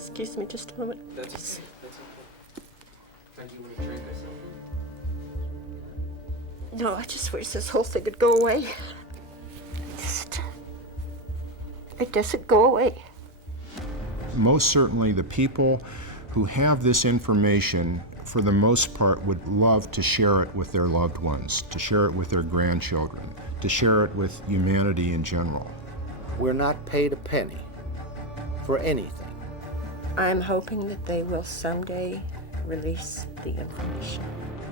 Excuse me just a moment. That's okay. That's okay. Do you want a drink or something? No, I just wish this whole thing would go away. It doesn't go away. Most certainly the people who have this information, for the most part, would love to share it with their loved ones, to share it with their grandchildren, to share it with humanity in general. We're not paid a penny for anything. I'm hoping that they will someday release the information.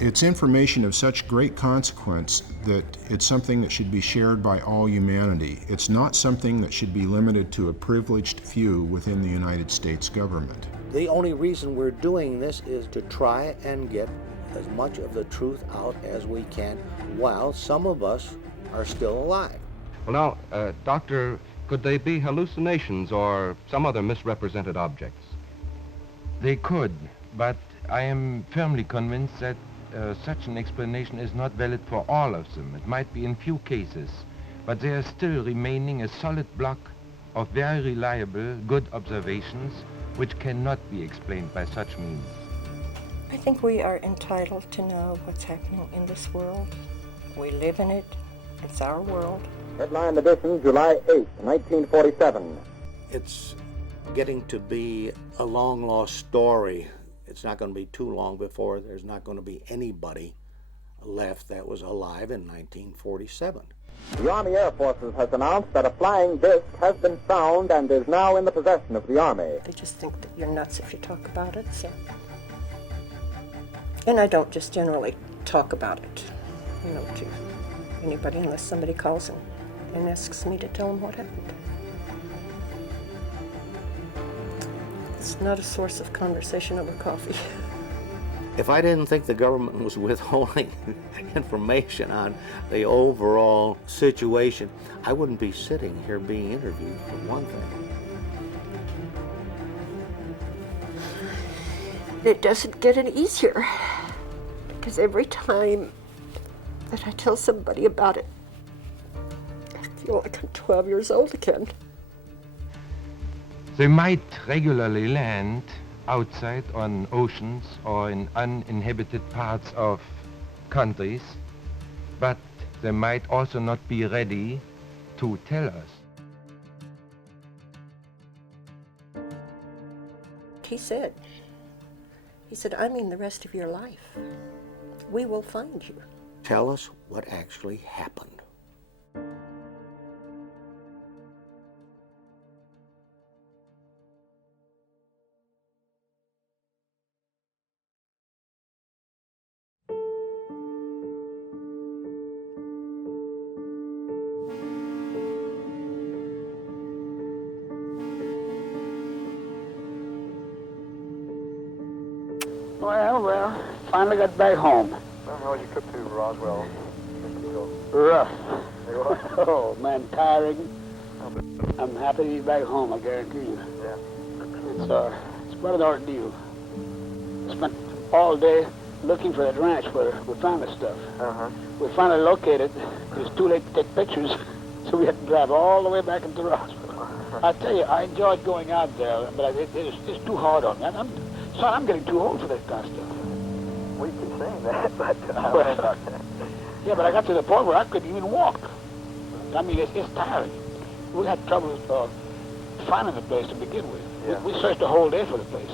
It's information of such great consequence that it's something that should be shared by all humanity. It's not something that should be limited to a privileged few within the United States government. The only reason we're doing this is to try and get as much of the truth out as we can while some of us are still alive. Well, now, Doctor, could they be hallucinations or some other misrepresented objects? They could, but I am firmly convinced that such an explanation is not valid for all of them. It might be in few cases, but there is still remaining a solid block of very reliable, good observations which cannot be explained by such means. I think we are entitled to know what's happening in this world. We live in it. It's our world. Headline edition, July 8, 1947. It's getting to be a long-lost story. It's not going to be too long before there's not going to be anybody left that was alive in 1947. The Army Air Forces has announced that a flying disc has been found and is now in the possession of the Army. They just think that you're nuts if you talk about it, so. And I don't just generally talk about it, to anybody unless somebody calls and asks me to tell them what happened. It's not a source of conversation over coffee. If I didn't think the government was withholding information on the overall situation, I wouldn't be sitting here being interviewed, for one thing. It doesn't get any easier, because every time that I tell somebody about it, I feel like I'm 12 years old again. They might regularly land outside on oceans or in uninhabited parts of countries, but they might also not be ready to tell us. He said, I mean the rest of your life. We will find you. Tell us what actually happened. Well, finally got back home. Well, how was your trip to Roswell? Rough. Oh, man, tiring. I'm happy to be back home, I guarantee you. Yeah. It's quite an ordeal. Spent all day looking for that ranch where we found the stuff. Uh-huh. We finally located it. It was too late to take pictures, so we had to drive all the way back into Roswell. I tell you, I enjoyed going out there, but it's too hard on me. I'm getting too old for that kind of stuff. Well, you keep saying that, but I don't know about that. Yeah, but I got to the point where I couldn't even walk. I mean, it's tiring. We had trouble finding the place to begin with. Yeah. We searched the whole day for the place.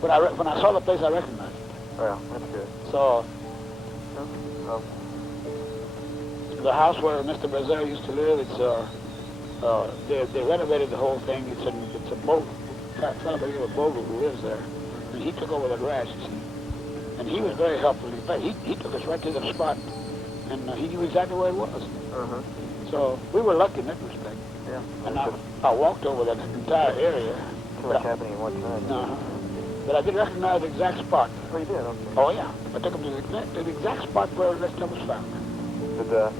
But when I saw the place, I recognized it. Well, that's good. So, the house where Mr. Brazil used to live, they renovated the whole thing. It's a boat. A fellow by the name of Bogle who lives there. And he took over the ranch, you see. And he was very helpful. In fact, he took us right to the spot. And he knew exactly where it was. Uh-huh. So we were lucky in that respect. Yeah. And I walked over that entire area. Too much happening at one time. Uh-huh. But I did recognize the exact spot. Oh, you did? Okay. Oh, yeah. I took him to the exact spot where that stuff was found.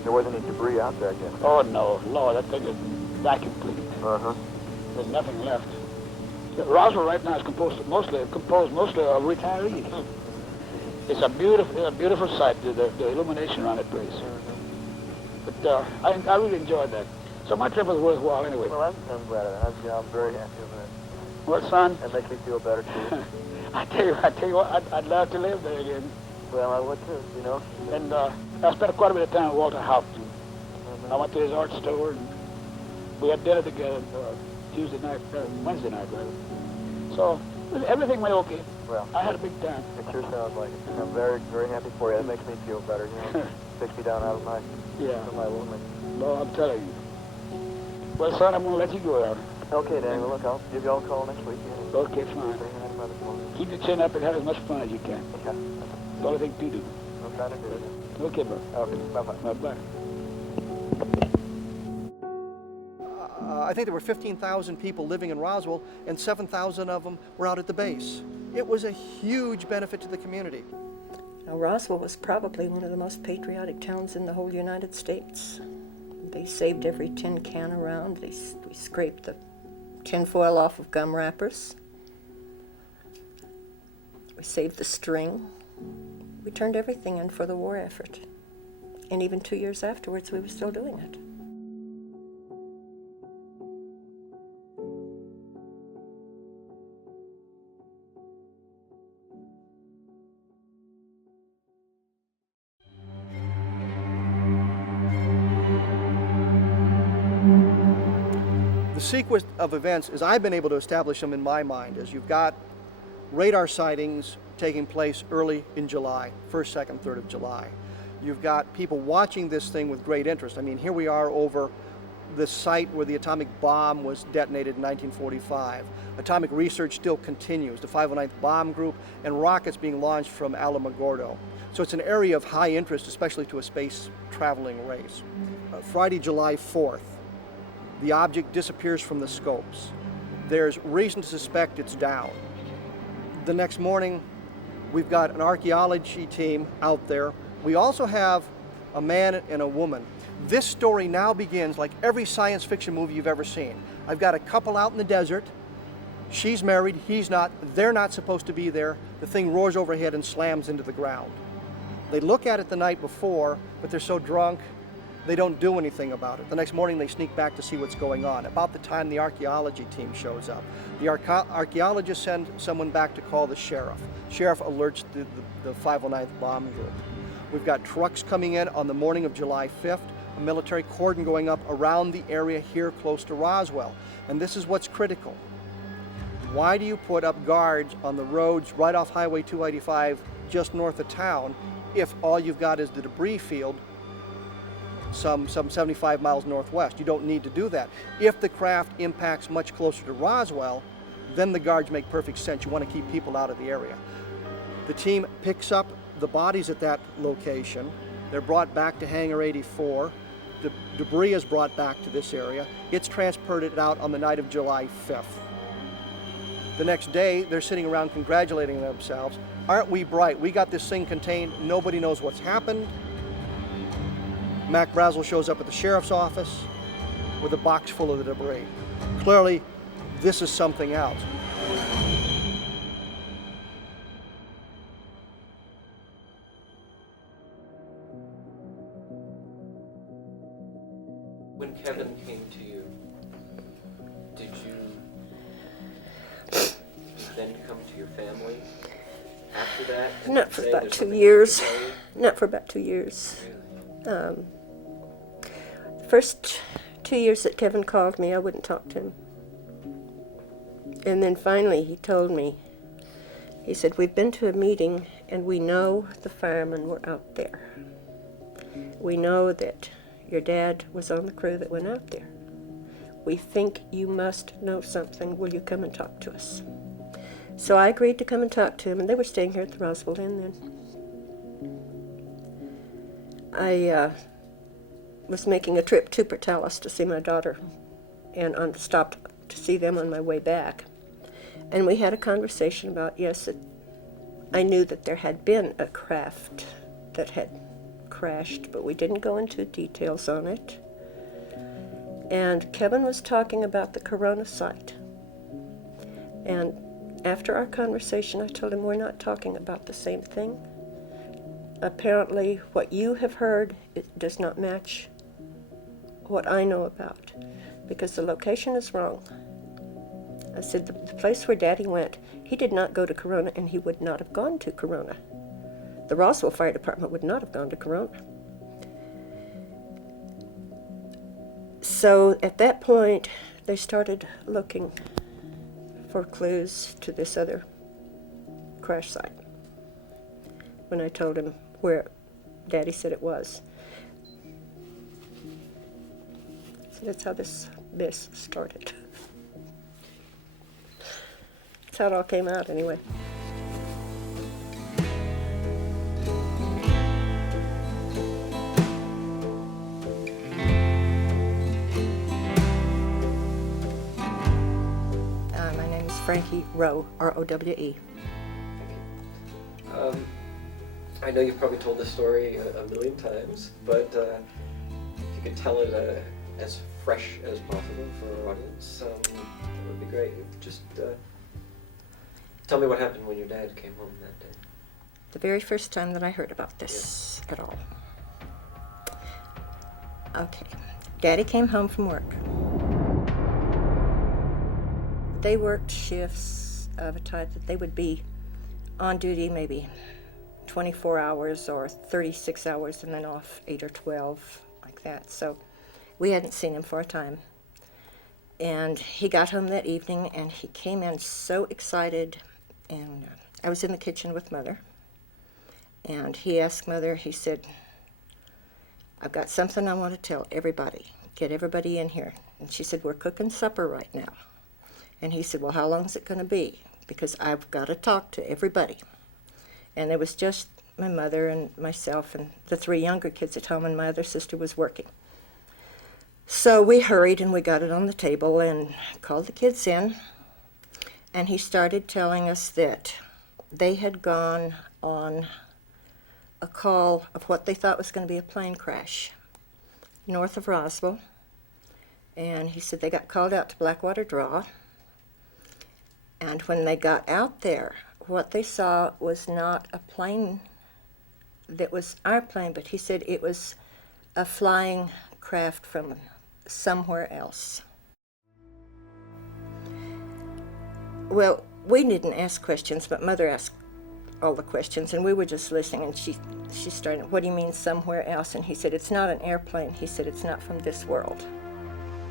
There wasn't any debris out there, I guess? Oh, no. Lord, that thing is vacuum cleaned. Uh-huh. There's nothing left. Roswell right now is composed mostly of retirees. It's a beautiful sight, the illumination around that place. But I really enjoyed that. So my trip was worthwhile anyway. Well, I'm glad of that. I'm very happy with that. Well, son, That makes me feel better too. I tell you what, I'd love to live there again. Well, I would too, you know. And I spent quite a bit of time with Walter Hauptman. I went to his art store and we had dinner together Tuesday night, Wednesday night rather. So everything went okay. Well, I had a big time. it sure sounds like it. I'm very, very happy for you. That makes me feel better, you know. Takes me down out of my, lonely. No, I'm telling you. Well, son, I'm going to let you go out. Okay, Danny. Well, look, I'll give you all a call next week. Yeah. Okay, fine. Say hi to Mother for me. Keep your chin up and have as much fun as you can. Yeah. That's the only thing to do. I'm trying to do it. Okay, bro. Okay, bye-bye. Bye-bye. I think there were 15,000 people living in Roswell, and 7,000 of them were out at the base. It was a huge benefit to the community. Now, Roswell was probably one of the most patriotic towns in the whole United States. They saved every tin can around. We scraped the tinfoil off of gum wrappers. We saved the string. We turned everything in for the war effort. And even 2 years afterwards, we were still doing it. The sequence of events, as I've been able to establish them in my mind, is you've got radar sightings taking place early in July, 1st, 2nd, 3rd of July. You've got people watching this thing with great interest. I mean, here we are over the site where the atomic bomb was detonated in 1945. Atomic research still continues, the 509th Bomb Group, and rockets being launched from Alamogordo. So it's an area of high interest, especially to a space traveling race. Friday, July 4th, the object disappears from the scopes. There's reason to suspect it's down. The next morning, we've got an archaeology team out there. We also have a man and a woman. This story now begins like every science fiction movie you've ever seen. I've got a couple out in the desert. She's married, he's not. They're not supposed to be there. The thing roars overhead and slams into the ground. They look at it the night before, but they're so drunk, they don't do anything about it. The next morning, they sneak back to see what's going on. About the time the archaeology team shows up, the archaeologists send someone back to call the sheriff. Sheriff alerts the 509th Bomb Group. We've got trucks coming in on the morning of July 5th, a military cordon going up around the area here close to Roswell. And this is what's critical. Why do you put up guards on the roads right off Highway 285 just north of town if all you've got is the debris field some 75 miles northwest? You don't need to do that. If the craft impacts much closer to Roswell, then the guards make perfect sense. You want to keep people out of the area. The team picks up the bodies at that location. They're brought back to Hangar 84. The debris is brought back to this area. It's transported out on the night of July 5th. The next day, they're sitting around congratulating themselves. Aren't we bright? We got this thing contained. Nobody knows what's happened. Mac Brazel shows up at the sheriff's office with a box full of the debris. Clearly, this is something else. When Kevin came to you, did you then come to your family after that? and Not for say about there's 2 something years. to tell you? Not for about 2 years. First 2 years that Kevin called me, I wouldn't talk to him. And then finally he told me, he said, we've been to a meeting and we know the firemen were out there. We know that your dad was on the crew that went out there. We think you must know something. Will you come and talk to us? So I agreed to come and talk to him, and they were staying here at the Roswell Inn then. I was making a trip to Portales to see my daughter, and stopped to see them on my way back. And we had a conversation about, yes, I knew that there had been a craft that had crashed, but we didn't go into details on it. And Kevin was talking about the Corona site. And after our conversation, I told him we're not talking about the same thing. Apparently, what you have heard does not match what I know about, because the location is wrong. I said, the place where Daddy went, he did not go to Corona, and he would not have gone to Corona. The Roswell Fire Department would not have gone to Corona. So at that point, they started looking for clues to this other crash site. When I told him where Daddy said it was. So that's how this started. That's how it all came out, anyway. My name is Frankie Rowe, R-O-W-E. I know you've probably told this story a million times, but if you could tell it as fresh as possible for our audience, that would be great. Just tell me what happened when your dad came home that day. The very first time that I heard about this at all. Okay, Daddy came home from work. They worked shifts of a type that they would be on duty maybe 24 hours or 36 hours and then off 8 or 12, like that. So we hadn't seen him for a time. And he got home that evening and he came in so excited, and I was in the kitchen with Mother. And he asked Mother, he said, I've got something I want to tell everybody. Get everybody in here. And she said, we're cooking supper right now. And he said, well, how long is it going to be? Because I've got to talk to everybody. And it was just my mother and myself and the 3 younger kids at home, and my other sister was working. So we hurried and we got it on the table and called the kids in. And he started telling us that they had gone on a call of what they thought was going to be a plane crash north of Roswell. And he said they got called out to Blackwater Draw. And when they got out there, what they saw was not a plane that was our plane, but he said it was a flying craft from somewhere else. Well, we didn't ask questions, but Mother asked all the questions, and we were just listening, and she started, what do you mean somewhere else? And he said, it's not an airplane. He said, it's not from this world.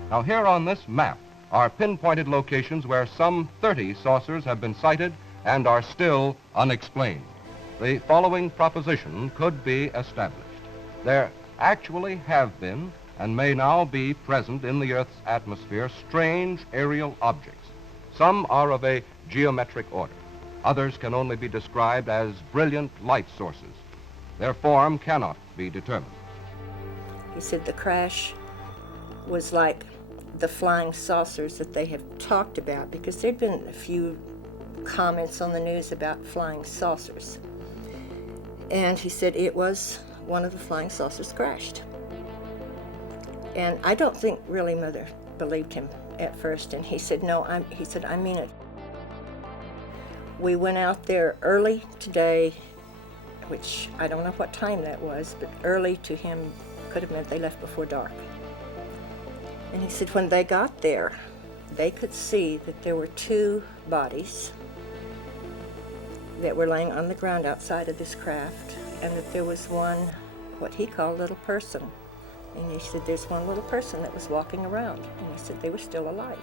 Now here on this map are pinpointed locations where some 30 saucers have been sighted and are still unexplained. The following proposition could be established. There actually have been and may now be present in the Earth's atmosphere strange aerial objects. Some are of a geometric order. Others can only be described as brilliant light sources. Their form cannot be determined. He said the crash was like the flying saucers that they have talked about, because there'd been a few comments on the news about flying saucers. And he said it was one of the flying saucers crashed. And I don't think really Mother believed him at first, and he said, no, I mean it. We went out there early today, which I don't know what time that was, but early to him could have meant they left before dark. And he said when they got there, they could see that there were 2 bodies that were laying on the ground outside of this craft, and that there was one, what he called little person. And he said there's one little person that was walking around, and he said they were still alive.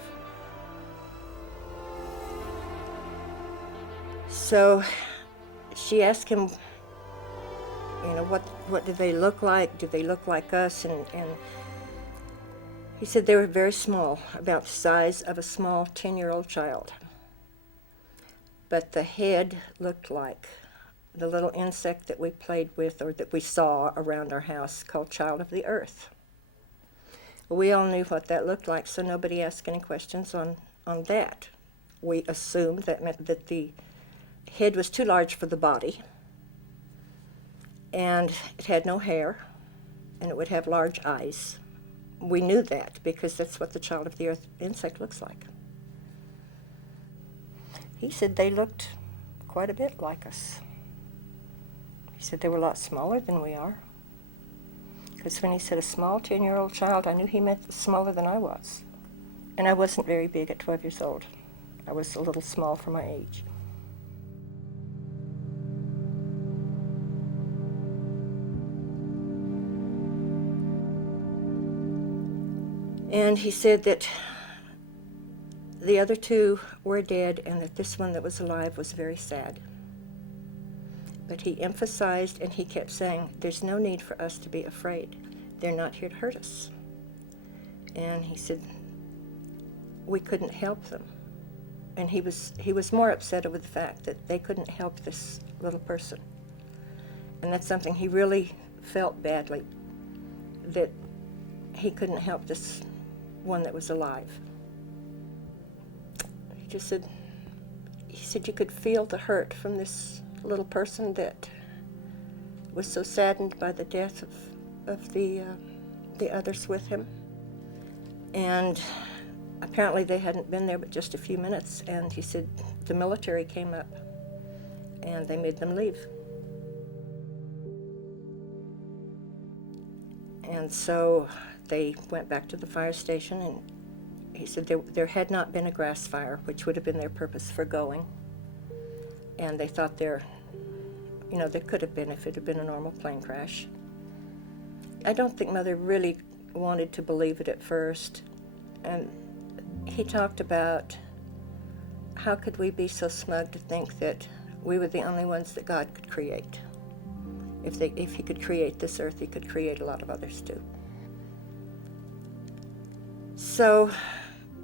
So she asked him, you know, what do they look like? Do they look like us? And he said they were very small, about the size of a small 10-year-old child. But the head looked like the little insect that we played with or that we saw around our house called Child of the Earth. We all knew what that looked like, so nobody asked any questions on that. We assumed that meant that the head was too large for the body, and it had no hair, and it would have large eyes. We knew that because that's what the Child of the Earth insect looks like. He said they looked quite a bit like us. He said they were a lot smaller than we are. Because when he said a small 10-year-old child, I knew he meant smaller than I was. And I wasn't very big at 12 years old. I was a little small for my age. And he said that the other two were dead and that this one that was alive was very sad. But he emphasized and he kept saying, there's no need for us to be afraid. They're not here to hurt us. And he said, we couldn't help them. And he was more upset over the fact that they couldn't help this little person. And that's something he really felt badly, that he couldn't help this one that was alive. He said you could feel the hurt from this little person that was so saddened by the death of the others with him. And apparently they hadn't been there but just a few minutes, and he said the military came up and they made them leave. And so they went back to the fire station, and he said there had not been a grass fire, which would have been their purpose for going. And they thought there could have been if it had been a normal plane crash. I don't think Mother really wanted to believe it at first. And he talked about how could we be so smug to think that we were the only ones that God could create. If he could create this earth, he could create a lot of others too. So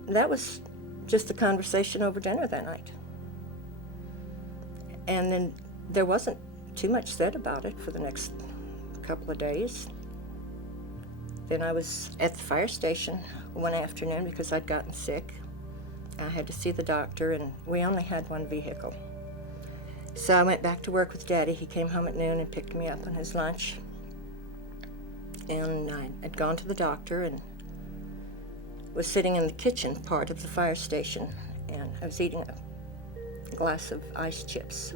that was just a conversation over dinner that night. And then there wasn't too much said about it for the next couple of days. Then I was at the fire station one afternoon because I'd gotten sick. I had to see the doctor, and we only had one vehicle. So I went back to work with Daddy. He came home at noon and picked me up on his lunch. And I'd gone to the doctor and was sitting in the kitchen part of the fire station, and I was eating a glass of ice chips.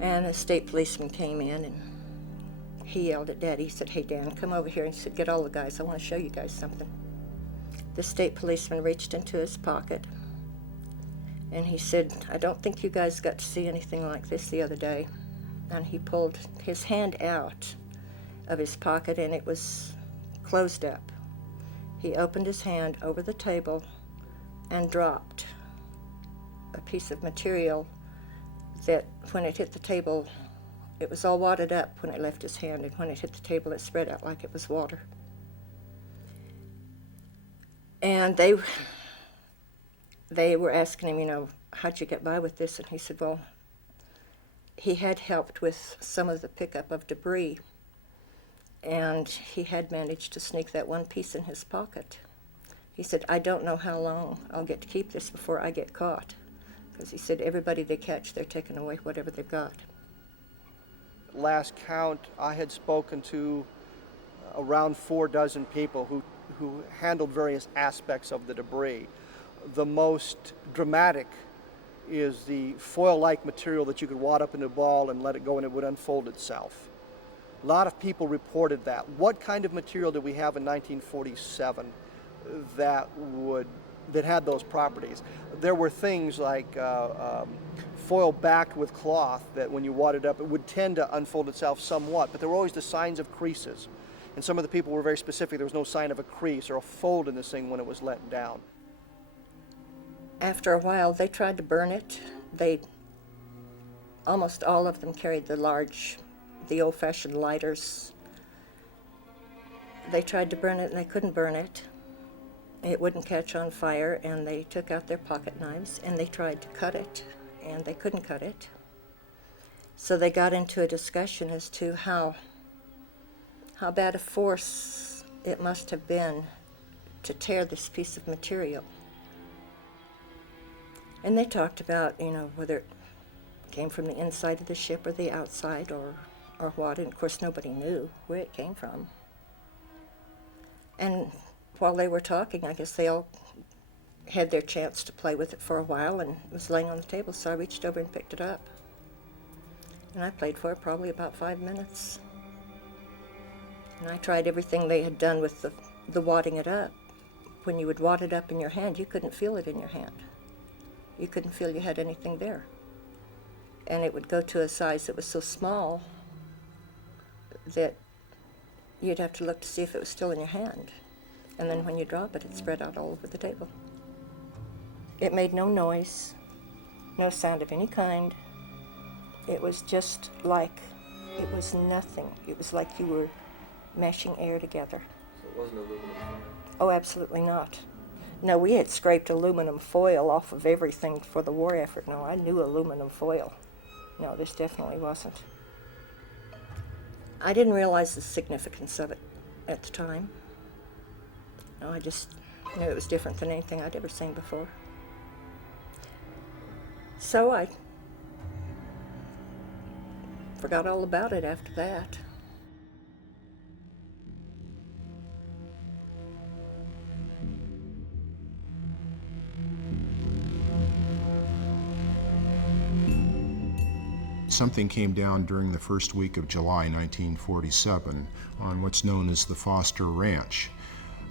And a state policeman came in, and he yelled at Daddy. He said, "Hey, Dan, come over here." And he said, "Get all the guys. I want to show you guys something." The state policeman reached into his pocket, and he said, "I don't think you guys got to see anything like this the other day." And he pulled his hand out of his pocket, and it was closed up. He opened his hand over the table and dropped a piece of material that when it hit the table, it was all wadded up when it left his hand, and when it hit the table, it spread out like it was water. And they were asking him, how'd you get by with this? And he said, well, he had helped with some of the pickup of debris, and he had managed to sneak that one piece in his pocket. He said, I don't know how long I'll get to keep this before I get caught, because he said everybody they catch, they're taking away whatever they've got. Last count, I had spoken to around 4 dozen people who handled various aspects of the debris. The most dramatic is the foil-like material that you could wad up in a ball and let it go and it would unfold itself. A lot of people reported that. What kind of material did we have in 1947 that had those properties? There were things like foil backed with cloth that when you wad it up, it would tend to unfold itself somewhat, but there were always the signs of creases. And some of the people were very specific. There was no sign of a crease or a fold in this thing when it was let down. After a while, they tried to burn it. Almost all of them carried the old-fashioned lighters. They tried to burn it and they couldn't burn it. It wouldn't catch on fire, and they took out their pocket knives and they tried to cut it, and they couldn't cut it. So they got into a discussion as to how bad a force it must have been to tear this piece of material. And they talked about, whether it came from the inside of the ship or the outside or what, and of course nobody knew where it came from. And while they were talking, I guess they all had their chance to play with it for a while, and it was laying on the table, so I reached over and picked it up. And I played for it probably about 5 minutes. And I tried everything they had done with the wadding it up, when you would wad it up in your hand, you couldn't feel it in your hand. You couldn't feel you had anything there. And it would go to a size that was so small that you'd have to look to see if it was still in your hand. And then when you drop it, it spread out all over the table. It made no noise, no sound of any kind. It was just like, it was nothing. It was like you were mashing air together. So it wasn't aluminum foil. Oh, absolutely not. No, we had scraped aluminum foil off of everything for the war effort. No, I knew aluminum foil. No, this definitely wasn't. I didn't realize the significance of it at the time. No, I just knew it was different than anything I'd ever seen before. So I forgot all about it after that. Something came down during the first week of July 1947 on what's known as the Foster Ranch.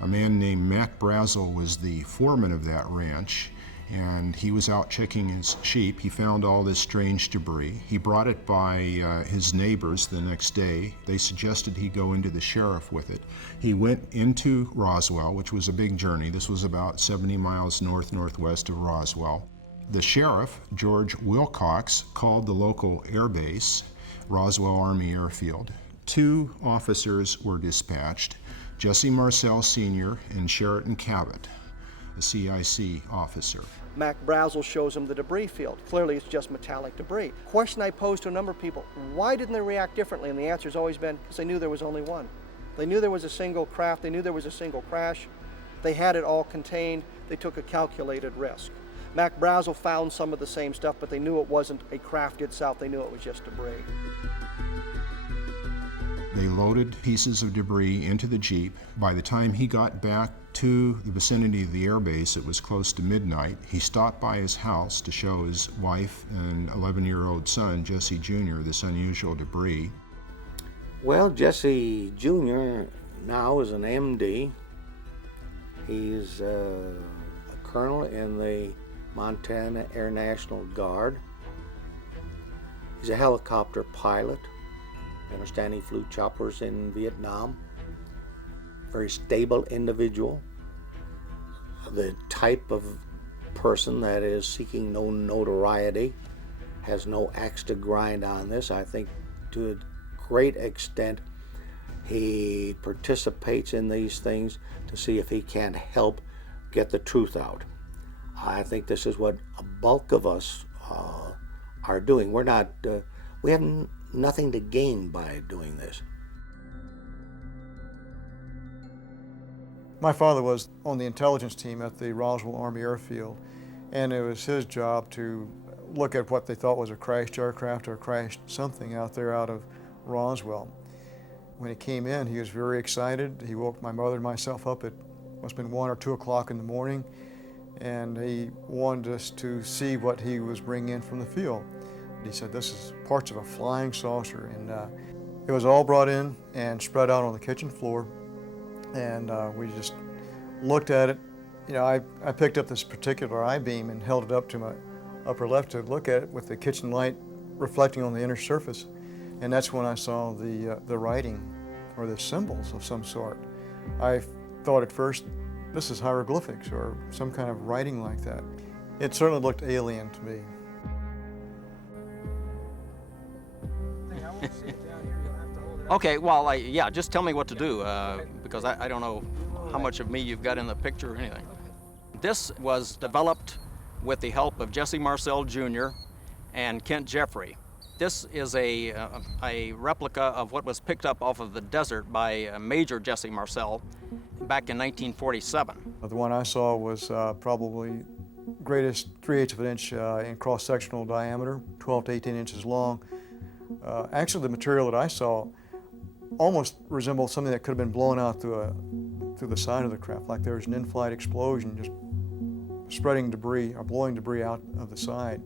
A man named Mac Brazel was the foreman of that ranch, and he was out checking his sheep. He found all this strange debris. He brought it by his neighbors the next day. They suggested he go into the sheriff with it. He went into Roswell, which was a big journey. This was about 70 miles northwest of Roswell. The sheriff, George Wilcox, called the local air base, Roswell Army Airfield. 2 officers were dispatched, Jesse Marcel Sr. and Sheraton Cabot, a CIC officer. Mac Brazel shows him the debris field. Clearly it's just metallic debris. Question I posed to a number of people, why didn't they react differently? And the answer's always been, because they knew there was only one. They knew there was a single craft, they knew there was a single crash. They had it all contained, they took a calculated risk. Mac Brazel found some of the same stuff, but they knew it wasn't a craft itself, they knew it was just debris. They loaded pieces of debris into the Jeep. By the time he got back to the vicinity of the airbase, it was close to midnight. He stopped by his house to show his wife and 11-year-old son, Jesse Jr., this unusual debris. Well, Jesse Jr. now is an MD. He's a colonel in the Montana Air National Guard. He's a helicopter pilot. I understand he flew choppers in Vietnam. Very stable individual. The type of person that is seeking no notoriety, has no axe to grind on this. I think to a great extent he participates in these things to see if he can help get the truth out. I think this is what a bulk of us are doing. We're not, we have nothing to gain by doing this. My father was on the intelligence team at the Roswell Army Airfield, and it was his job to look at what they thought was a crashed aircraft or crashed something out there out of Roswell. When he came in, he was very excited. He woke my mother and myself up at must have been 1 or 2 o'clock in the morning, and he wanted us to see what he was bringing in from the field. And he said, this is parts of a flying saucer, and it was all brought in and spread out on the kitchen floor, and we just looked at it. You know, I picked up this particular I-beam and held it up to my upper left to look at it with the kitchen light reflecting on the inner surface, and that's when I saw the writing or the symbols of some sort. I thought at first, this is hieroglyphics or some kind of writing like that. It certainly looked alien to me. Okay, well, yeah, just tell me what to do, because I don't know how much of me you've got in the picture or anything. This was developed with the help of Jesse Marcel Jr. and Kent Jeffrey. This is a replica of what was picked up off of the desert by Major Jesse Marcel back in 1947. The one I saw was probably greatest 3/8 of an inch in cross-sectional diameter, 12 to 18 inches long. Actually, the material that I saw almost resembled something that could have been blown out through the side of the craft, like there was an in-flight explosion just spreading debris or blowing debris out of the side.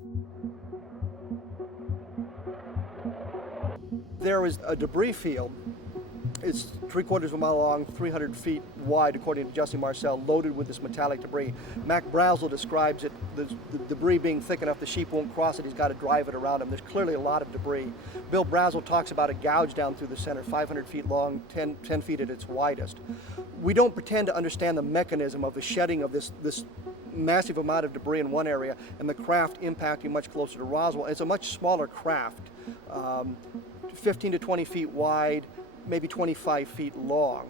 There was a debris field It's 3/4 of a mile long, 300 feet wide, according to Jesse Marcel, loaded with this metallic debris. Mac Brazel describes it, the debris being thick enough the sheep won't cross it, he's got to drive it around him. There's clearly a lot of debris. Bill Brazel talks about a gouge down through the center, 500 feet long, 10 feet at its widest. We don't pretend to understand the mechanism of the shedding of this massive amount of debris in one area and the craft impacting much closer to Roswell. It's a much smaller craft, 15 to 20 feet wide, maybe 25 feet long,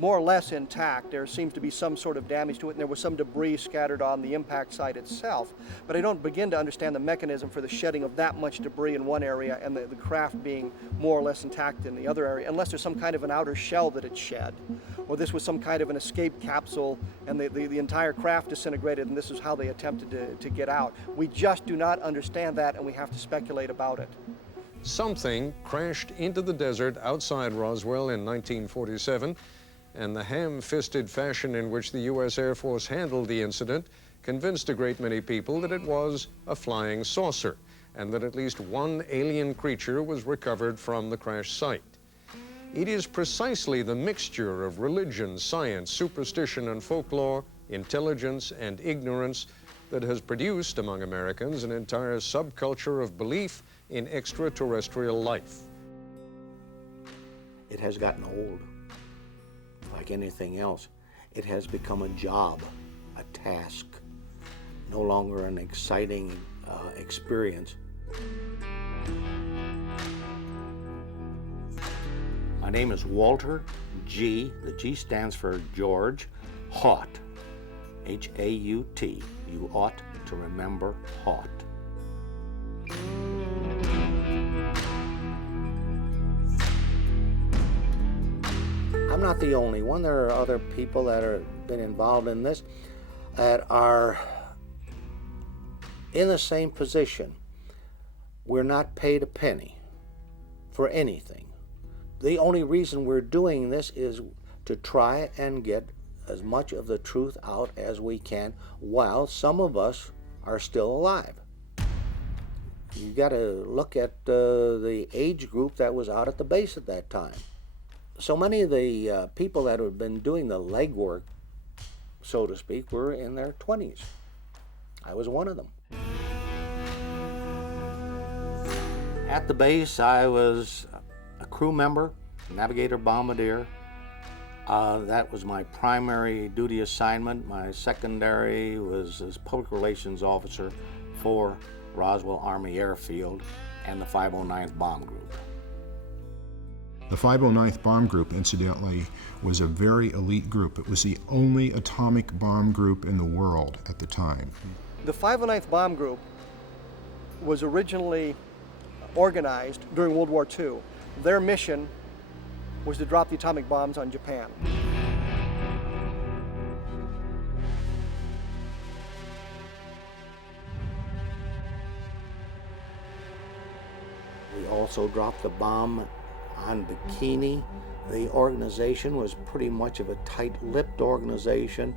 more or less intact. There seems to be some sort of damage to it, and there was some debris scattered on the impact site itself. But I don't begin to understand the mechanism for the shedding of that much debris in one area and the craft being more or less intact in the other area, unless there's some kind of an outer shell that it shed, or this was some kind of an escape capsule and the entire craft disintegrated and this is how they attempted to get out. We just do not understand that, and we have to speculate about it. Something crashed into the desert outside Roswell in 1947, and the ham-fisted fashion in which the U.S. Air Force handled the incident convinced a great many people that it was a flying saucer, and that at least one alien creature was recovered from the crash site. It is precisely the mixture of religion, science, superstition and folklore, intelligence and ignorance that has produced among Americans an entire subculture of belief in extraterrestrial life. It has gotten old. Like anything else, it has become a job, a task, no longer an exciting experience. My name is Walter G. The G stands for George Haut. H-A-U-T. You ought to remember Haut. I'm not the only one. There are other people that have been involved in this that are in the same position. We're not paid a penny for anything. The only reason we're doing this is to try and get as much of the truth out as we can while some of us are still alive. You got to look at the age group that was out at the base at that time. So many of the people that have been doing the legwork, so to speak, were in their 20s. I was one of them. At the base, I was a crew member, navigator bombardier. That was my primary duty assignment. My secondary was as public relations officer for Roswell Army Airfield and the 509th Bomb Group. The 509th Bomb Group, incidentally, was a very elite group. It was the only atomic bomb group in the world at the time. The 509th Bomb Group was originally organized during World War II. Their mission was to drop the atomic bombs on Japan. We also dropped the bomb on Bikini. The organization was pretty much of a tight-lipped organization.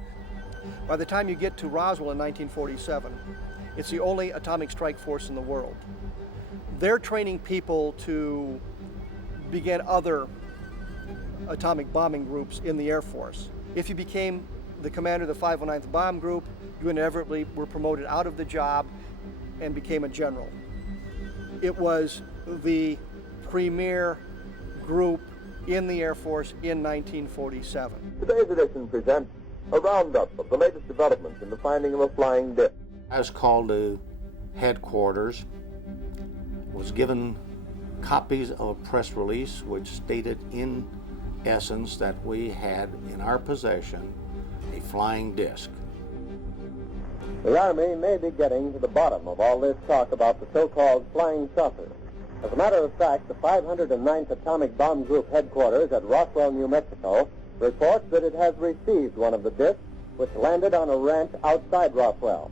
By the time you get to Roswell in 1947, it's the only atomic strike force in the world. They're training people to begin other atomic bombing groups in the Air Force. If you became the commander of the 509th Bomb Group, you inevitably were promoted out of the job and became a general. It was the premier group in the Air Force in 1947. Today's edition presents a roundup of the latest developments in the finding of a flying disc. I was called to headquarters, was given copies of a press release which stated in essence that we had in our possession a flying disc. The Army may be getting to the bottom of all this talk about the so-called flying saucer. As a matter of fact, the 509th Atomic Bomb Group headquarters at Roswell, New Mexico, reports that it has received one of the discs which landed on a ranch outside Roswell.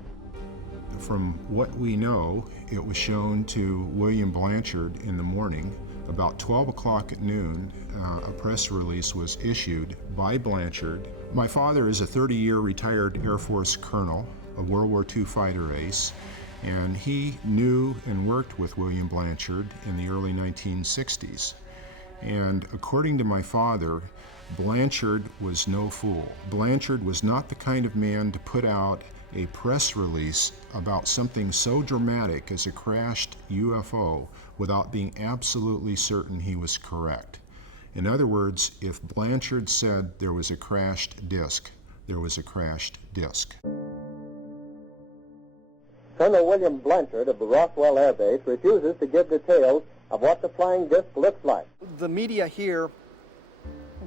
From what we know, it was shown to William Blanchard in the morning. About 12 o'clock at noon, a press release was issued by Blanchard. My father is a 30-year retired Air Force colonel, a World War II fighter ace, and he knew and worked with William Blanchard in the early 1960s. And according to my father, Blanchard was no fool. Blanchard was not the kind of man to put out a press release about something so dramatic as a crashed UFO without being absolutely certain he was correct. In other words, if Blanchard said there was a crashed disc, there was a crashed disc. Colonel William Blanchard of the Roswell Air Base refuses to give details of what the flying disc looks like. The media here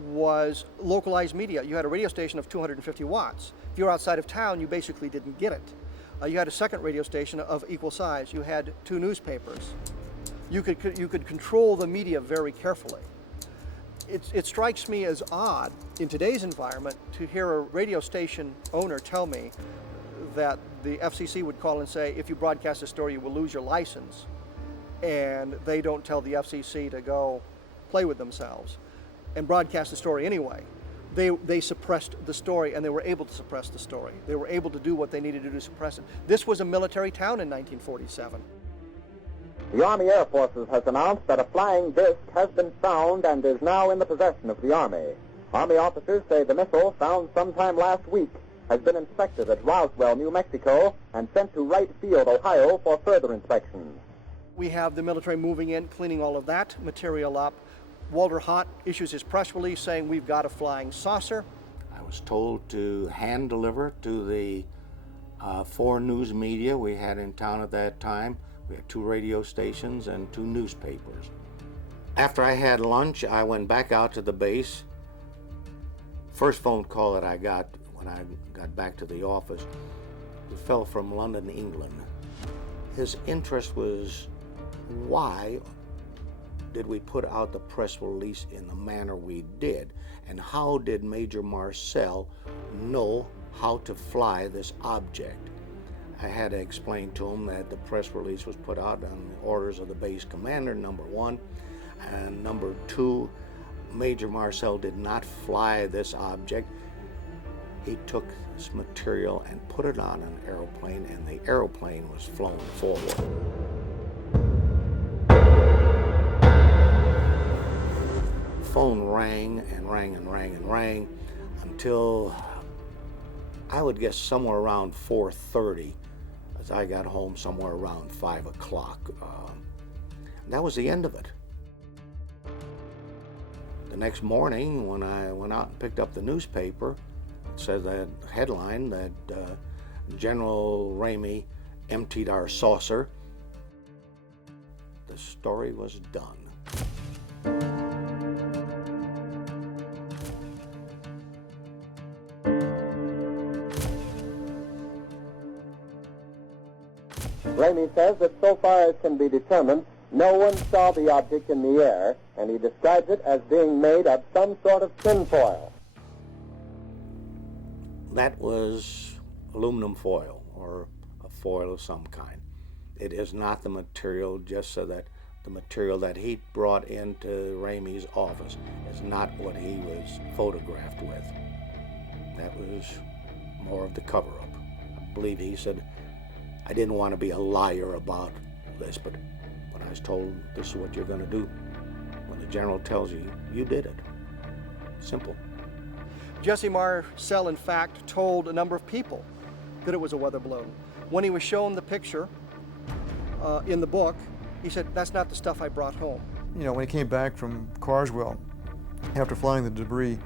was localized media. You had a radio station of 250 watts. If you were outside of town, you basically didn't get it. You had a second radio station of equal size. You had 2 newspapers. You could control the media very carefully. It strikes me as odd in today's environment to hear a radio station owner tell me that the FCC would call and say, if you broadcast a story, you will lose your license. And they don't tell the FCC to go play with themselves and broadcast the story anyway. They suppressed the story, and they were able to suppress the story. They were able to do what they needed to do to suppress it. This was a military town in 1947. The Army Air Forces has announced that a flying disc has been found and is now in the possession of the Army. Army officers say the missile, found sometime last week, has been inspected at Roswell, New Mexico, and sent to Wright Field, Ohio, for further inspection. We have the military moving in, cleaning all of that material up. Walter Haut issues his press release saying we've got a flying saucer. I was told to hand deliver to the 4 news media we had in town at that time. We had 2 radio stations and 2 newspapers. After I had lunch, I went back out to the base. First phone call that I got when I got back to the office, it fell from London, England. His interest was, why did we put out the press release in the manner we did? And how did Major Marcel know how to fly this object? I had to explain to him that the press release was put out on the orders of the base commander, number 1. And number 2, Major Marcel did not fly this object. He took this material and put it on an aeroplane, and the aeroplane was flown forward. The phone rang and rang and rang and rang until I would guess somewhere around 4:30, as I got home somewhere around 5 o'clock. That was the end of it. The next morning, when I went out and picked up the newspaper, it said that headline that General Ramey emptied our saucer. The story was done. Ramey says that so far as can be determined, no one saw the object in the air, and he describes it as being made of some sort of tinfoil. That was aluminum foil, or a foil of some kind. It is not the material, just so that the material that he brought into Ramey's office is not what he was photographed with. That was more of the cover-up. I believe he said, I didn't want to be a liar about this, but when I was told this is what you're going to do, when the general tells you, you did it. Simple. Jesse Marcel, in fact, told a number of people that it was a weather balloon. When he was shown the picture in the book, he said, that's not the stuff I brought home. You know, when he came back from Carswell, after flying the debris,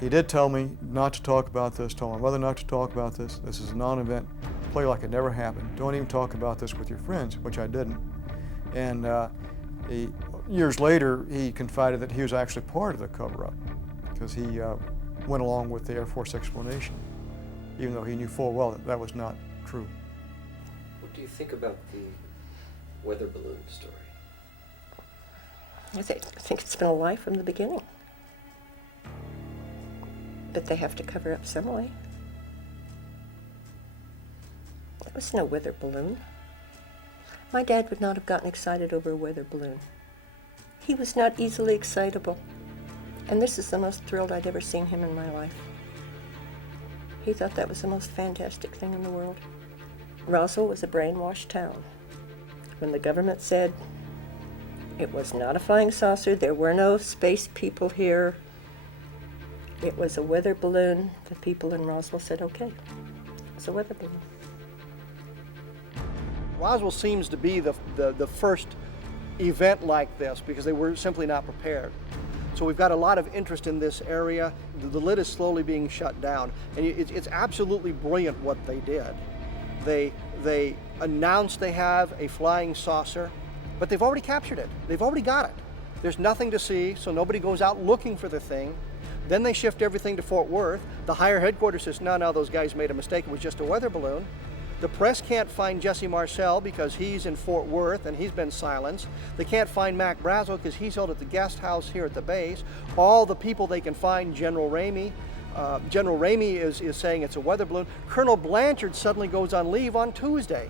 he did tell me not to talk about this, told my mother not to talk about this. This is a non-event. Play like it never happened. Don't even talk about this with your friends, which I didn't. And years later, he confided that he was actually part of the cover-up because he went along with the Air Force explanation, even though he knew full well that that was not true. What do you think about the weather balloon story? I think it's been a lie from the beginning. But they have to cover up some way. There was no weather balloon. My dad would not have gotten excited over a weather balloon. He was not easily excitable. And this is the most thrilled I'd ever seen him in my life. He thought that was the most fantastic thing in the world. Roswell was a brainwashed town. When the government said It was not a flying saucer. There were no space people here. It was a weather balloon. The people in Roswell said, okay, it's a weather balloon. Roswell seems to be the first event like this because they were simply not prepared. So we've got a lot of interest in this area. The lid is slowly being shut down, and it's absolutely brilliant what they did. They announced they have a flying saucer, but they've already captured it. They've already got it. There's nothing to see, so nobody goes out looking for the thing. Then they shift everything to Fort Worth. The higher headquarters says, no, those guys made a mistake. It was just a weather balloon. The press can't find Jesse Marcel because he's in Fort Worth and he's been silenced. They can't find Mac Brazel because he's held at the guest house here at the base. All the people they can find, General Ramey. General Ramey is saying it's a weather balloon. Colonel Blanchard suddenly goes on leave on Tuesday.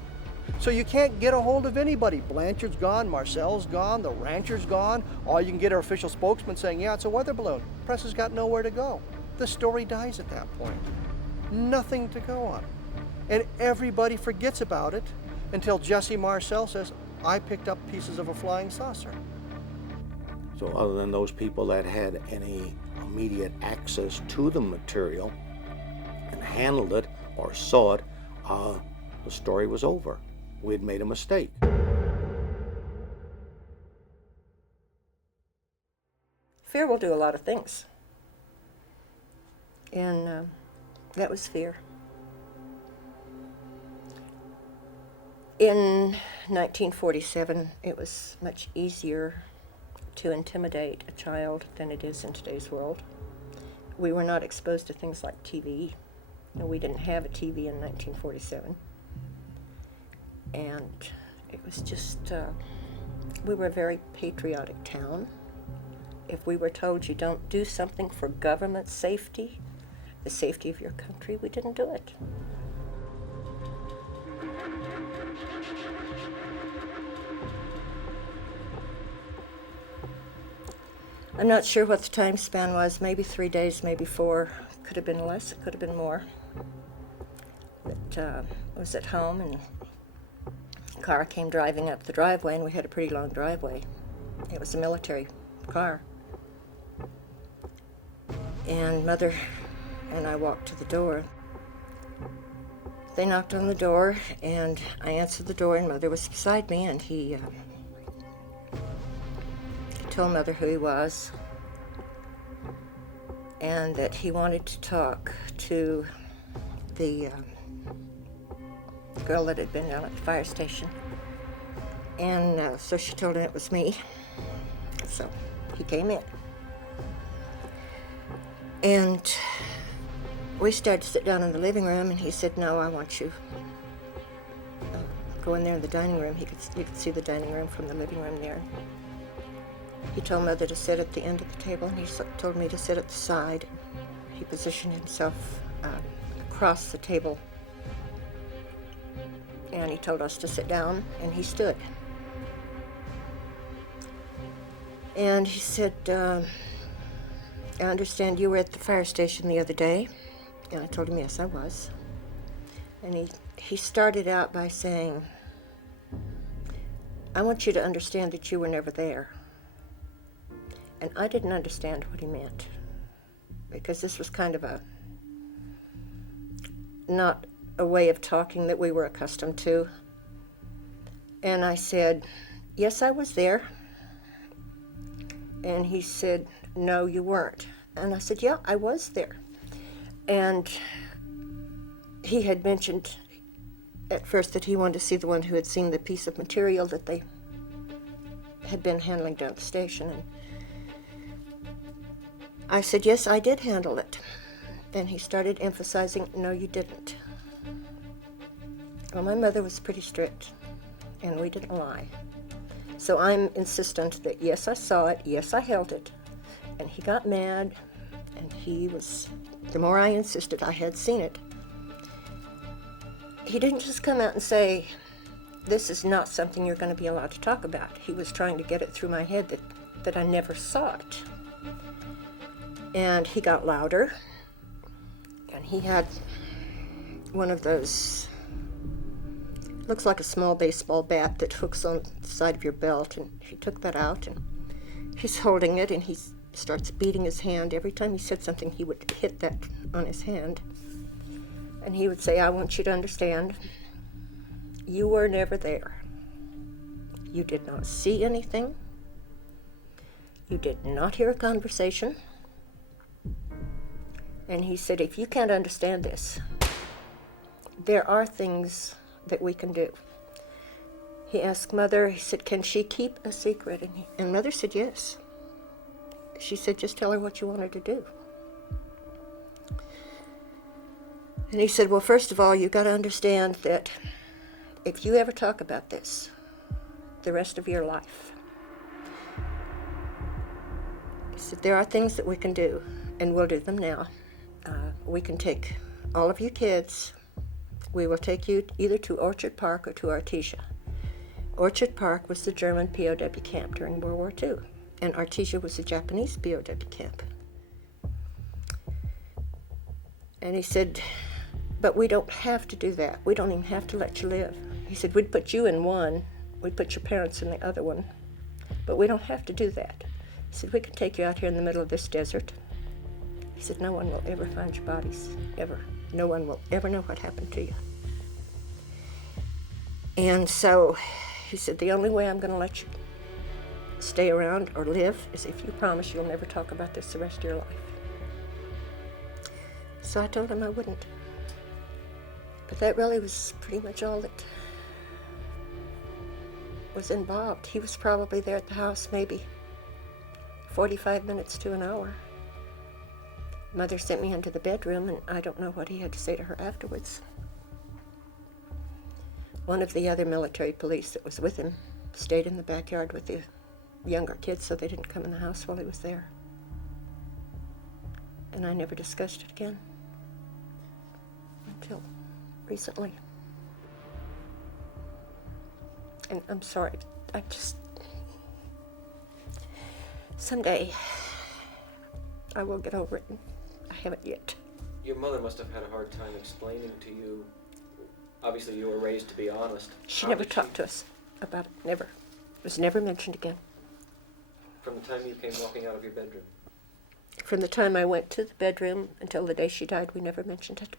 So you can't get a hold of anybody. Blanchard's gone, Marcel's gone, the rancher's gone. All you can get are official spokesmen saying, yeah, it's a weather balloon. Press has got nowhere to go. The story dies at that point. Nothing to go on. And everybody forgets about it until Jesse Marcel says, I picked up pieces of a flying saucer. So other than those people that had any immediate access to the material and handled it or saw it, the story was over. We had made a mistake. Fear will do a lot of things. And that was fear. In 1947, it was much easier to intimidate a child than it is in today's world. We were not exposed to things like TV. We didn't have a TV in 1947. And it was just, we were a very patriotic town. If we were told you don't do something for government safety, the safety of your country, we didn't do it. I'm not sure what the time span was, maybe 3 days, maybe 4. Could have been less, it could have been more. But I was at home and a car came driving up the driveway, and we had a pretty long driveway. It was a military car. And Mother and I walked to the door. They knocked on the door, and I answered the door, and Mother was beside me, and he told Mother who he was and that he wanted to talk to the girl that had been down at the fire station. And so she told him it was me. So he came in. And we started to sit down in the living room, and he said, no, I want you. Go in there in the dining room. You could see the dining room from the living room there. He told Mother to sit at the end of the table, and he told me to sit at the side. He positioned himself across the table, and he told us to sit down, and he stood. And he said, I understand you were at the fire station the other day. And I told him, yes, I was. And he started out by saying, I want you to understand that you were never there. And I didn't understand what he meant, because this was kind of not a way of talking that we were accustomed to. And I said, yes, I was there. And he said, no, you weren't. And I said, yeah, I was there. And he had mentioned at first that he wanted to see the one who had seen the piece of material that they had been handling down at the station. And I said, yes, I did handle it. And he started emphasizing, no, you didn't. Well, my mother was pretty strict, and we didn't lie. So I'm insistent that, yes, I saw it, yes, I held it. And he got mad, and the more I insisted I had seen it, he didn't just come out and say, this is not something you're going to be allowed to talk about. He was trying to get it through my head that I never saw it. And he got louder, and he had one of those, looks like a small baseball bat that hooks on the side of your belt, and he took that out, and he's holding it, and he starts beating his hand. Every time he said something, he would hit that on his hand, and he would say, I want you to understand, you were never there. You did not see anything. You did not hear a conversation. And he said, if you can't understand this, there are things that we can do. He asked Mother, he said, can she keep a secret? And Mother said, yes. She said, just tell her what you want her to do. And he said, well, first of all, you got to understand that if you ever talk about this the rest of your life, he said, there are things that we can do, and we'll do them now. We can take all of you kids. We will take you either to Orchard Park or to Artesia. Orchard Park was the German POW camp during World War II, and Artesia was the Japanese POW camp. And he said, but we don't have to do that. We don't even have to let you live. He said, we'd put you in one, we'd put your parents in the other one, but we don't have to do that. He said, we can take you out here in the middle of this desert. He said, no one will ever find your bodies, ever. No one will ever know what happened to you. And so he said, the only way I'm going to let you stay around or live is if you promise you'll never talk about this the rest of your life. So I told him I wouldn't. But that really was pretty much all that was involved. He was probably there at the house maybe 45 minutes to an hour. Mother sent me into the bedroom, and I don't know what he had to say to her afterwards. One of the other military police that was with him stayed in the backyard with the younger kids so they didn't come in the house while he was there. And I never discussed it again until recently. And I'm sorry, someday I will get over it. I haven't yet. Your mother must have had a hard time explaining to you. Obviously, you were raised to be honest. She never talked to us about it. Never. It was never mentioned again. From the time you came walking out of your bedroom? From the time I went to the bedroom until the day she died, we never mentioned it.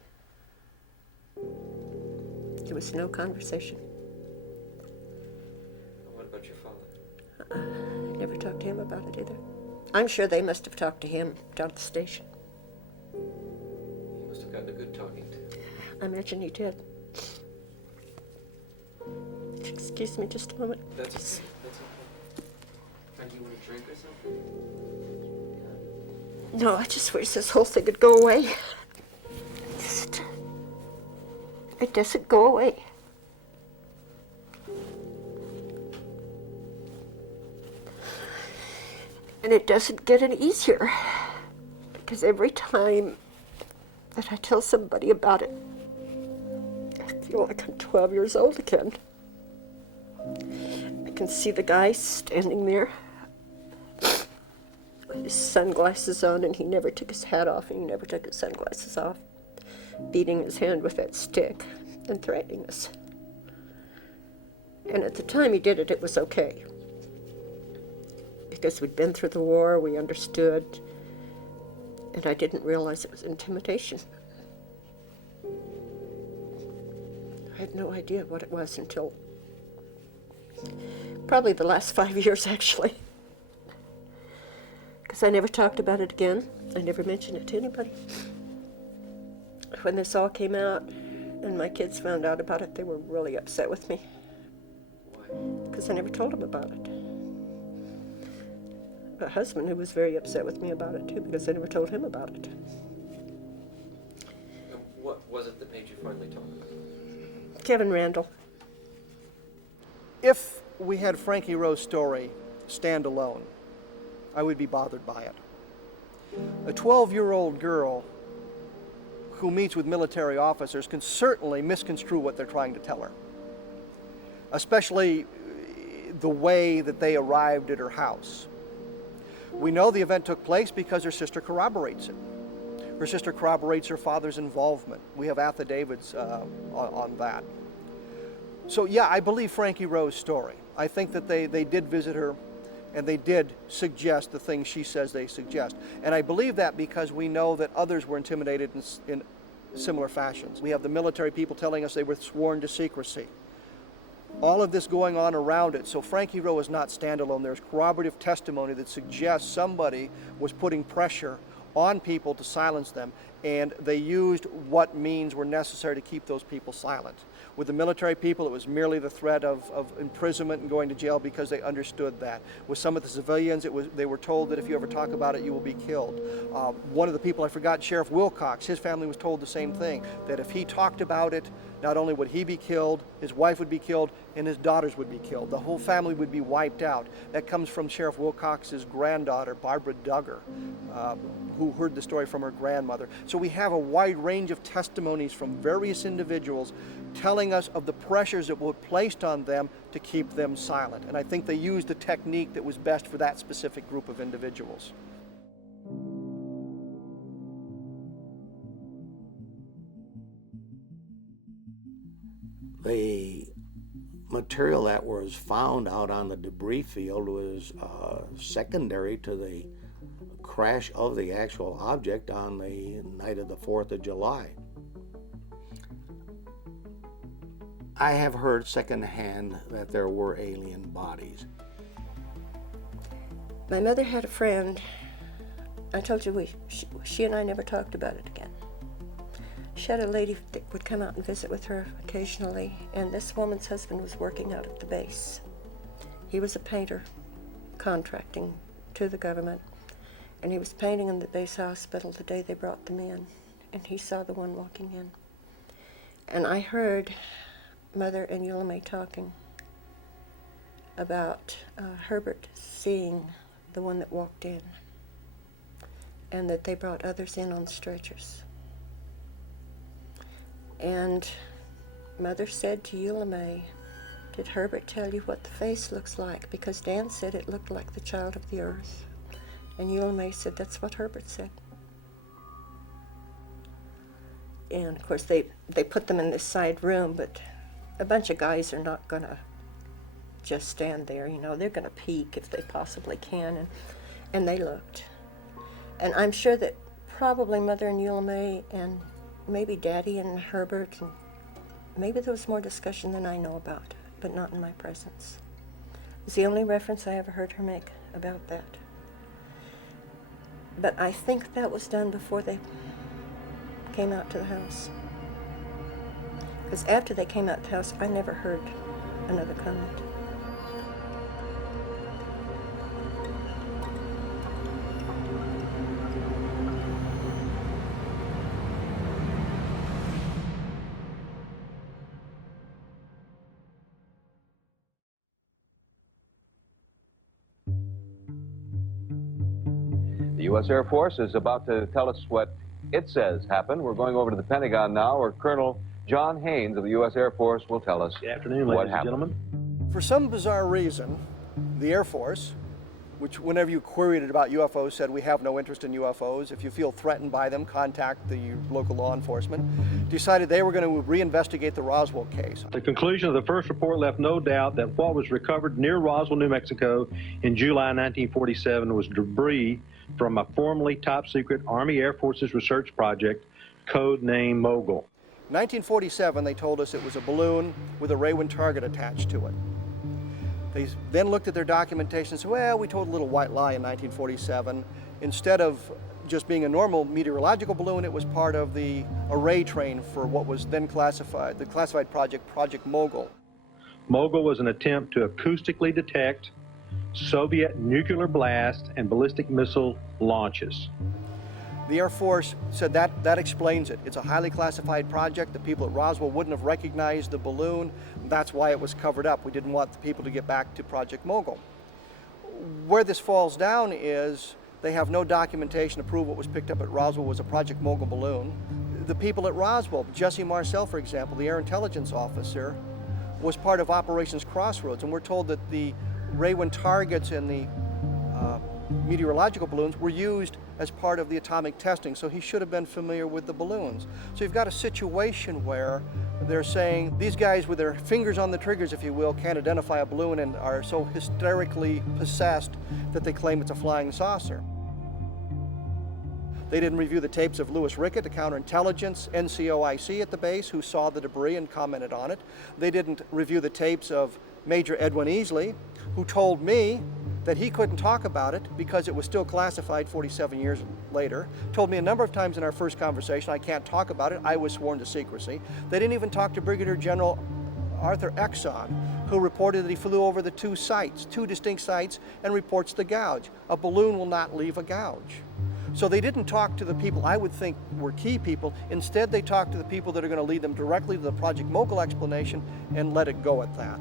There was no conversation. What about your father? Never talked to him about it either. I'm sure they must have talked to him down at the station. He must have gotten a good talking to. I imagine he did. Excuse me just a moment. That's okay. That's okay. Frank, you want a drink or something? No, I just wish this whole thing would go away. It doesn't go away. And it doesn't get any easier, because every time that I tell somebody about it, I feel like I'm 12 years old again. I can see the guy standing there with his sunglasses on, and he never took his hat off, and he never took his sunglasses off, beating his hand with that stick and threatening us. And at the time he did it, it was okay. Because we'd been through the war, we understood, and I didn't realize it was intimidation. I had no idea what it was until probably the last 5 years, actually. Because I never talked about it again. I never mentioned it to anybody. When this all came out and my kids found out about it, they were really upset with me. Why? Because I never told them about it. A husband who was very upset with me about it too, because I never told him about it. And what was it that made you finally talk about it? Kevin Randall. If we had Frankie Rowe's story stand alone, I would be bothered by it. A 12-year-old girl who meets with military officers can certainly misconstrue what they're trying to tell her, especially the way that they arrived at her house. We know the event took place because her sister corroborates it. Her sister corroborates her father's involvement. We have affidavits on that. So yeah, I believe Frankie Rowe's story. I think that they did visit her and they did suggest the things she says they suggest. And I believe that because we know that others were intimidated in similar fashions. We have the military people telling us they were sworn to secrecy. All of this going on around it. So Frankie Rowe is not standalone. There's corroborative testimony that suggests somebody was putting pressure on people to silence them, and they used what means were necessary to keep those people silent. With the military people, it was merely the threat of imprisonment and going to jail because they understood that. With some of the civilians, they were told that if you ever talk about it, you will be killed. One of the people, I forgot, Sheriff Wilcox, his family was told the same thing, that if he talked about it, not only would he be killed, his wife would be killed, and his daughters would be killed. The whole family would be wiped out. That comes from Sheriff Wilcox's granddaughter, Barbara Duggar, who heard the story from her grandmother. So we have a wide range of testimonies from various individuals telling us of the pressures that were placed on them to keep them silent. And I think they used the technique that was best for that specific group of individuals. The material that was found out on the debris field was secondary to the crash of the actual object on the night of the 4th of July. I have heard secondhand that there were alien bodies. My mother had a friend. I told you she and I never talked about it again. She had a lady that would come out and visit with her occasionally, and this woman's husband was working out at the base. He was a painter, contracting to the government, and he was painting in the base hospital the day they brought them in, and he saw the one walking in. And I heard Mother and Eula May talking about Herbert seeing the one that walked in, and that they brought others in on stretchers. And Mother said to Eula May, "Did Herbert tell you what the face looks like? Because Dan said it looked like the child of the earth." And Eula May said, "That's what Herbert said." And of course they put them in this side room, but a bunch of guys are not gonna just stand there, you know, they're gonna peek if they possibly can, and they looked. And I'm sure that probably Mother and Eula May and maybe Daddy and Herbert, and maybe there was more discussion than I know about, but not in my presence. It's the only reference I ever heard her make about that. But I think that was done before they came out to the house. Because after they came out to the house, I never heard another comment. The U.S. Air Force is about to tell us what it says happened. We're going over to the Pentagon now, where Colonel John Haynes of the U.S. Air Force will tell us Good afternoon, what ladies and happened. gentlemen. For some bizarre reason, the Air Force, which whenever you queried it about UFOs said we have no interest in UFOs, if you feel threatened by them, contact the local law enforcement, decided they were going to reinvestigate the Roswell case. The conclusion of the first report left no doubt that what was recovered near Roswell, New Mexico in July 1947 was debris from a formerly top-secret Army Air Forces research project, code-named Mogul. In 1947, they told us it was a balloon with a Raywin target attached to it. They then looked at their documentation and said, well, we told a little white lie in 1947. Instead of just being a normal meteorological balloon, it was part of the array train for what was then classified, the classified project, Project Mogul. Mogul was an attempt to acoustically detect Soviet nuclear blast and ballistic missile launches. The Air Force said that explains it. It's a highly classified project. The people at Roswell wouldn't have recognized the balloon. That's why it was covered up. We didn't want the people to get back to Project Mogul. Where this falls down is they have no documentation to prove what was picked up at Roswell was a Project Mogul balloon. The people at Roswell, Jesse Marcel, for example, the Air Intelligence officer, was part of Operations Crossroads, and we're told that the Raywin targets and the meteorological balloons were used as part of the atomic testing, so he should have been familiar with the balloons. So you've got a situation where They're saying these guys with their fingers on the triggers, if you will, can't identify a balloon and are so hysterically possessed that they claim it's a flying saucer. They didn't review the tapes of Louis Rickett, the counterintelligence NCOIC at the base, who saw the debris and commented on it. They didn't review the tapes of Major Edwin Easley, who told me that he couldn't talk about it because it was still classified 47 years later. Told me a number of times in our first conversation, I can't talk about it, I was sworn to secrecy. They didn't even talk to Brigadier General Arthur Exon, who reported that he flew over the two distinct sites, and reports the gouge. A balloon will not leave a gouge. So they didn't talk to the people I would think were key people. Instead, they talked to the people that are going to lead them directly to the Project Mogul explanation and let it go at that.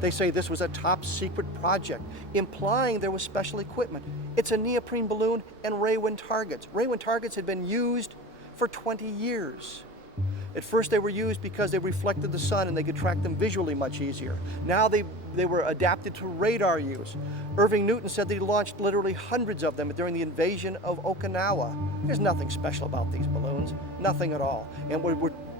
They say this was a top secret project, implying there was special equipment. It's a neoprene balloon and ray wind targets. Ray wind targets had been used for 20 years. At first they were used because they reflected the sun and they could track them visually much easier. Now they were adapted to radar use. Irving Newton said that he launched literally hundreds of them during the invasion of Okinawa. There's nothing special about these balloons, nothing at all. And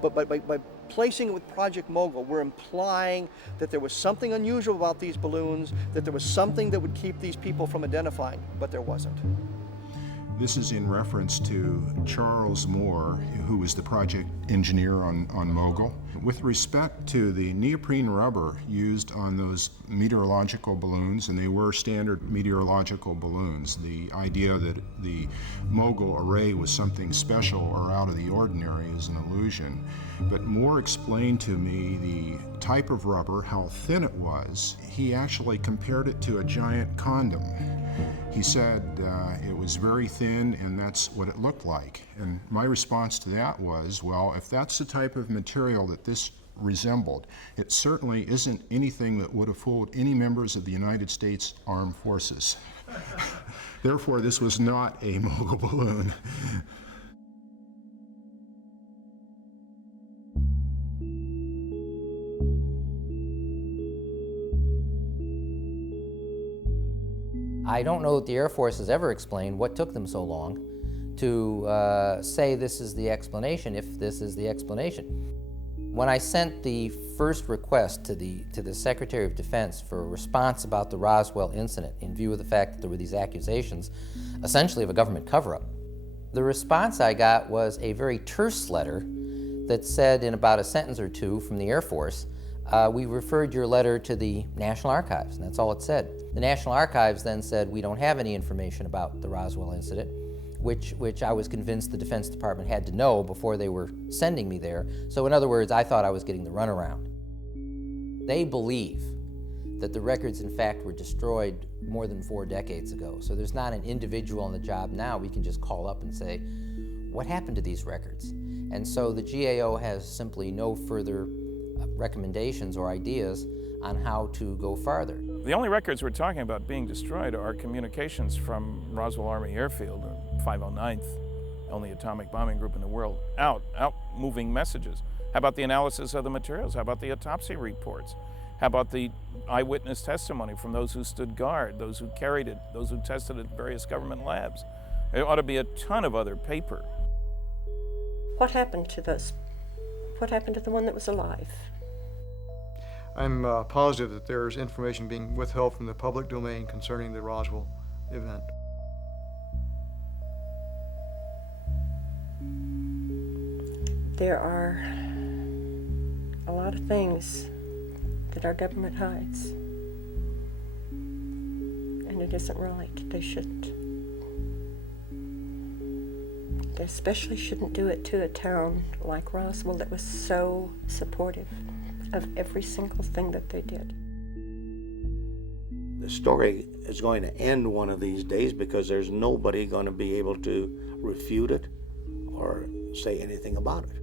but by placing it with Project Mogul, we're implying that there was something unusual about these balloons, that there was something that would keep these people from identifying, but there wasn't. This is in reference to Charles Moore, who was the project engineer on Mogul. With respect to the neoprene rubber used on those meteorological balloons, and they were standard meteorological balloons, the idea that the Mogul array was something special or out of the ordinary is an illusion. But Moore explained to me the type of rubber, how thin it was. He actually compared it to a giant condom. He said it was very thin and that's what it looked like. And my response to that was, well, if that's the type of material that this resembled, it certainly isn't anything that would have fooled any members of the United States Armed Forces. Therefore, this was not a Mogul balloon. I don't know that the Air Force has ever explained what took them so long to say this is the explanation, if this is the explanation. When I sent the first request to the Secretary of Defense for a response about the Roswell incident, in view of the fact that there were these accusations, essentially of a government cover-up, the response I got was a very terse letter that said in about a sentence or two from the Air Force, we referred your letter to the National Archives, and that's all it said. The National Archives then said, we don't have any information about the Roswell incident, which I was convinced the Defense Department had to know before they were sending me there. So in other words, I thought I was getting the runaround. They believe that the records, in fact, were destroyed more than 4 decades ago. So there's not an individual on the job now we can just call up and say, what happened to these records? And so the GAO has simply no further recommendations or ideas on how to go farther. The only records we're talking about being destroyed are communications from Roswell Army Airfield, 509th, only atomic bombing group in the world, out moving messages. How about the analysis of the materials? How about the autopsy reports? How about the eyewitness testimony from those who stood guard, those who carried it, those who tested it at various government labs? There ought to be a ton of other paper. What happened to those? What happened to the one that was alive? I'm positive that there's information being withheld from the public domain concerning the Roswell event. There are a lot of things that our government hides, and it isn't right. They shouldn't. They especially shouldn't do it to a town like Roswell that was so supportive of every single thing that they did. The story is going to end one of these days because there's nobody going to be able to refute it or say anything about it.